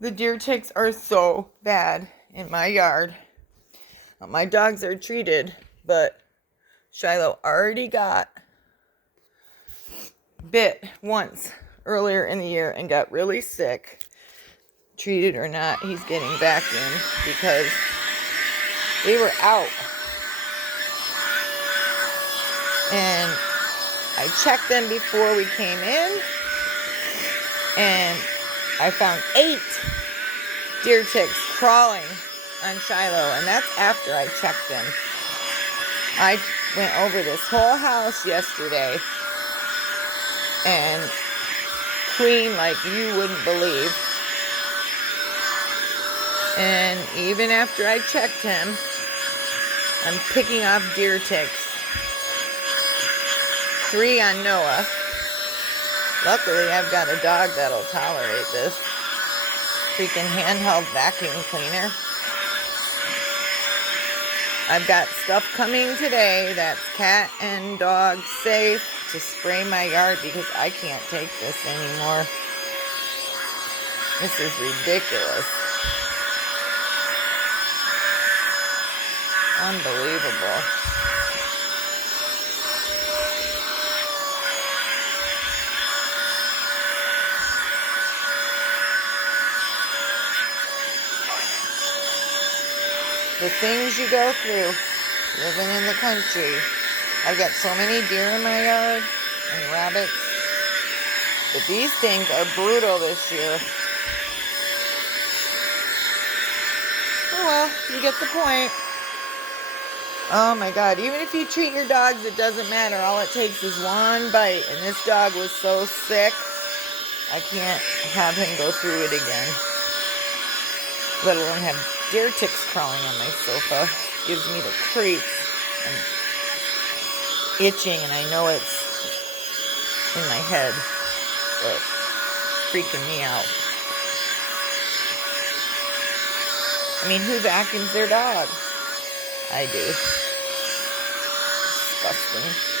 The deer ticks are so bad in my yard. My dogs are treated, but Shiloh already got bit once earlier in the year and got really sick. Treated or not, he's getting vacuumed because they were out. And I checked them before we came in, and I found 8 deer ticks crawling on Shiloh, and that's after I checked them. I went over this whole house yesterday and cleaned like you wouldn't believe. And even after I checked him, I'm picking off deer ticks. 3 on Noah. Luckily, I've got a dog that'll tolerate this. Freaking handheld vacuum cleaner. I've got stuff coming today that's cat and dog safe to spray my yard because I can't take this anymore. This is ridiculous. Unbelievable. The things you go through living in the country. I've got so many deer in my yard and rabbits. But these things are brutal this year. Oh well, you get the point. Oh my God, even if you treat your dogs, it doesn't matter. All it takes is one bite. And this dog was so sick, I can't have him go through it again. Let alone have deer ticks crawling on my sofa. Gives me the creeps. I'm itching and I know it's in my head, but freaking me out. I mean, who vacuums their dog? I do. Disgusting.